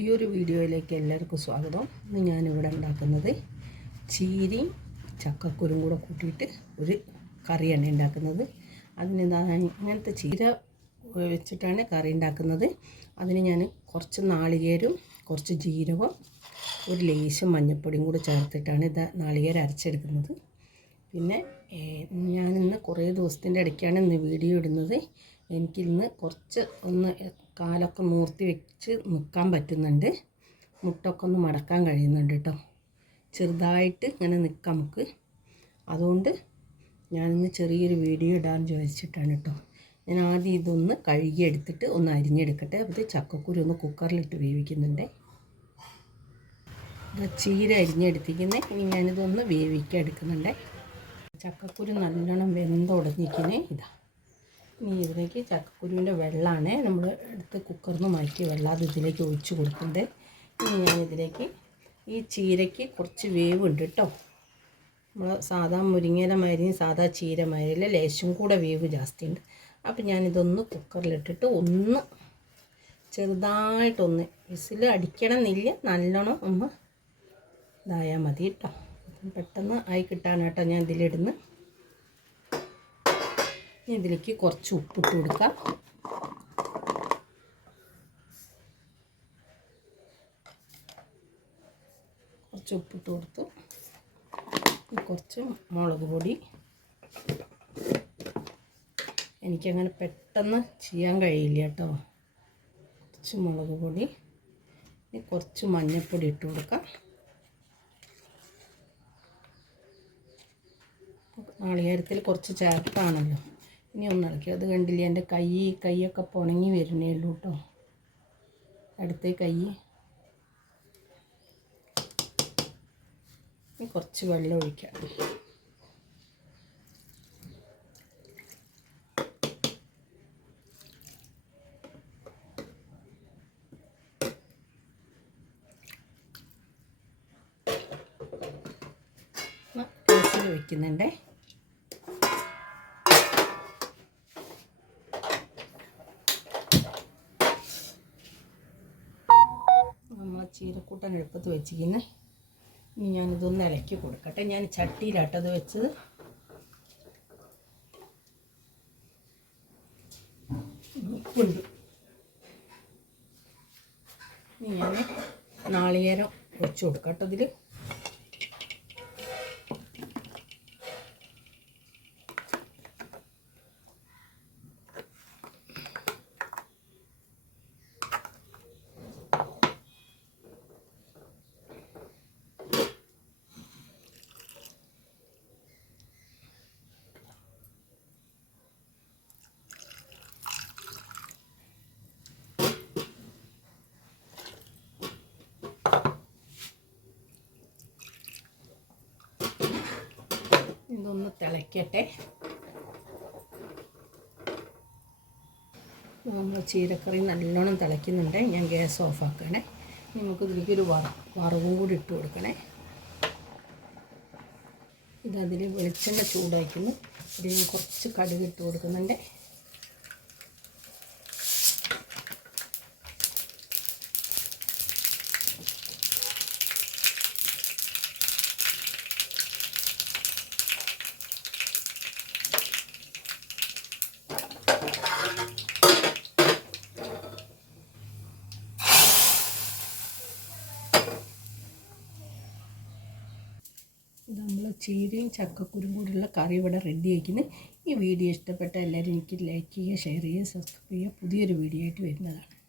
പുതിയൊരു വീഡിയോയിലേക്ക് എല്ലാവർക്കും സ്വാഗതം. ഇന്ന് ഞാനിവിടെ ഉണ്ടാക്കുന്നത് ചീരയും ചക്കക്കുരും കൂടെ കൂട്ടിയിട്ട് ഒരു കറിയാണ് ഉണ്ടാക്കുന്നത്. അതിന് ഇങ്ങനത്തെ ചീര വെച്ചിട്ടാണ് കറി ഉണ്ടാക്കുന്നത്. അതിന് ഞാൻ കുറച്ച് നാളികേരും കുറച്ച് ജീരകവും ഒരു ലേശം മഞ്ഞൾപ്പൊടിയും കൂടെ ചേർത്തിട്ടാണ് ഇത് നാളികേരം അരച്ചെടുക്കുന്നത്. പിന്നെ ഞാനിന്ന് കുറേ ദിവസത്തിന്റെ ഇടയ്ക്കാണ് ഇന്ന് വീഡിയോ ഇടുന്നത്. എനിക്കിന്ന് കുറച്ച് ഒന്ന് കാലൊക്കെ മൂർത്തി വെച്ച് നിൽക്കാൻ പറ്റുന്നുണ്ട്. മുട്ടൊക്കെ ഒന്ന് മടക്കാൻ കഴിയുന്നുണ്ട് കേട്ടോ ചെറുതായിട്ട് ഇങ്ങനെ നിൽക്കാം നമുക്ക്. അതുകൊണ്ട് ഞാനിന്ന് ചെറിയൊരു വീഡിയോ ഇടാൻ ചോദിച്ചിട്ടാണ് കേട്ടോ ഞാൻ ആദ്യം ഇതൊന്ന് കഴുകി എടുത്തിട്ട് ഒന്ന് അരിഞ്ഞെടുക്കട്ടെ. അത് ചക്കക്കുരു ഒന്ന് കുക്കറിലിട്ട് വേവിക്കുന്നുണ്ട്. ചീര അരിഞ്ഞെടുത്തിരിക്കുന്നത് ഇനി ഞാനിതൊന്ന് വേവിക്കാൻ എടുക്കുന്നുണ്ട്. ചക്കക്കുരു നല്ലോണം വെന്തുടഞ്ഞിരിക്കുന്നത് ഇതാ. ഇനി ഇതിലേക്ക് ചക്കക്കുരുവിന്റെ വെള്ളമാണ് നമ്മൾ എടുത്ത് കുക്കറിൽ നിന്ന് മാറ്റി വെള്ളം അത് ഇതിലേക്ക് ഒഴിച്ച് കൊടുക്കുന്നത്. ഇനി ഞാനിതിലേക്ക് ഈ ചീരയ്ക്ക് കുറച്ച് വേവുണ്ട് കേട്ടോ. നമ്മൾ സാധാ മുരിങ്ങേല മാതിരി സാധാ ചീര മാതിരിയില്ല ലേശം കൂടെ വേവ് ജാസ്തി ഉണ്ട് അപ്പം ഞാനിതൊന്ന് കുക്കറിലിട്ടിട്ട് ഒന്ന് ചെറുതായിട്ടൊന്ന് വിസിൽ അടിക്കണമെന്നില്ല നല്ലോണം ഒന്ന് ഇതായാൽ മതി കേട്ടോ. പെട്ടെന്ന് ആയി കിട്ടാണ് കേട്ടോ ഞാൻ ഇതിലിടുന്ന് ഇനി ഇതിലേക്ക് കുറച്ച് ഉപ്പിട്ട് കൊടുക്കാം. കുറച്ച് ഉപ്പിട്ട് കൊടുത്തു. കുറച്ച് മുളക് പൊടി. എനിക്കങ്ങനെ പെട്ടെന്ന് ചെയ്യാൻ കഴിയില്ല കേട്ടോ. കുറച്ച് മുളക് പൊടി. ഇനി കുറച്ച് മഞ്ഞൾപ്പൊടി ഇട്ട് കൊടുക്കാം. നാളികേരത്തിൽ കുറച്ച് ചേർത്താണല്ലോ ഇനി ഒന്ന് ഇളക്കി അത് കണ്ടില്ലേ? എന്റെ കൈ കൈയൊക്കെ പുണങ്ങി വരുന്നേ ഉള്ളൂ കേട്ടോ. അടുത്ത കൈ. കുറച്ച് വെള്ളം ഒഴിക്കാം. വെക്കുന്നുണ്ടേ നമ്മൾ ചീരക്കൂട്ടൻ എളുപ്പത്ത് വെച്ചിരിക്കുന്നത് ഇനി ഞാനിതൊന്ന് ഇളക്കി കൊടുക്കട്ടെ. ഞാൻ ചട്ടിയിലാട്ടത് വെച്ചത്. ഉപ്പുണ്ട്. ഇനി ഞാൻ നാളികേരം ഒഴിച്ചു കൊടുക്കട്ടെ ഇതൊന്ന് തിളയ്ക്കട്ടെ. നമ്മൾ ചീരക്കറി നല്ലോണം തിളയ്ക്കുന്നുണ്ട്. ഞാൻ ഗ്യാസ് ഓഫാക്കണേ നമുക്ക് ഇതിലേക്ക് ഒരു വറ വറവും കൂടി ഇട്ട് കൊടുക്കണേ. ഇതതിൽ വെളിച്ചെണ്ണ ചൂടാക്കുന്നു ഇതിൽ കുറച്ച് കടുക് ഇട്ട് കൊടുക്കുന്നുണ്ട് ഇത് നമ്മൾ ചീരയും ചക്കക്കുരും കൂടെയുള്ള കറി ഇവിടെ റെഡി ആക്കുന്നു ഈ വീഡിയോ ഇഷ്ടപ്പെട്ട എല്ലാവരും എനിക്ക് ലൈക്ക് ചെയ്യുക ഷെയർ ചെയ്യുക സബ്സ്ക്രൈബ് ചെയ്യുക. പുതിയൊരു വീഡിയോ ആയിട്ട് വരുന്നതാണ്.